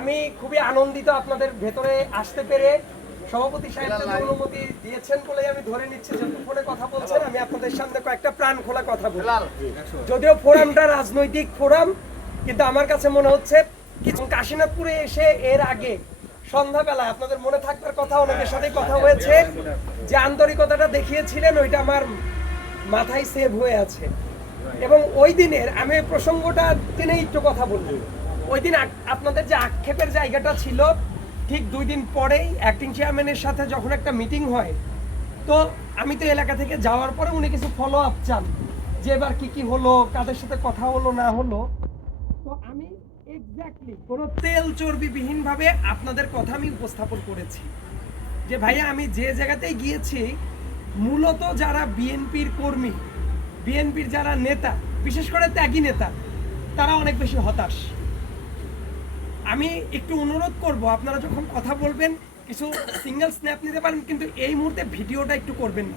আমি খুবই আনন্দিত আপনাদের ভেতরে আসতে পেরে। সভাপতি সাহেব অনুমতি দিয়েছেন বলে আমি ধরে নিচ্ছি, যেহেতু ফোনে কথা বলছেন আমি আপনাদের সামনে কয়েকটা প্রাণ খোলা কথা বলি। যদিও ফোরামটা রাজনৈতিক ফোরাম, কিন্তু আমার কাছে মনে হচ্ছে কিছু কাশীনাথপুরে এসে এর আগে সন্ধ্যাবেলা আপনাদের মনে থাকবার কথা, অনেকের সাথে কথা হয়েছে, যে আন্তরিকতাটা দেখিয়েছিলেন ওইটা আমার মাথায় সেভ হয়ে আছে। এবং ওই দিনের আমি প্রসঙ্গটা টেনে একটু কথা বলবো। ওই দিন আপনাদের যে আক্ষেপের জায়গাটা ছিল, ঠিক 2 দিন পরেই অ্যাক্টিং চেয়ারম্যানের সাথে যখন একটা মিটিং হয়, তো আমি তো এলাকা থেকে যাওয়ার পরে উনি কিছু ফলো আপ চান, যে এবার কি হলো, কাদের সাথে কথা হলো না হলো। তো আমি এক্স্যাক্টলি কোনো তেল চর্বিবিহীন ভাবে আপনাদের কথা আমি উপস্থাপন করেছি যে ভাইয়া আমি যে জায়গাতেই গিয়েছি, মূলত যারা বিএনপির কর্মী, বিএনপির যারা নেতা, বিশেষ করে ত্যাগী নেতা, তারা অনেক বেশি হতাশ। আমি একটু অনুরোধ করব, আপনারা যখন কথা বলবেন কিছু সিঙ্গেল স্ন্যাপ নিতে পারেন, কিন্তু এই মুহূর্তে ভিডিওটা একটু করবেন না।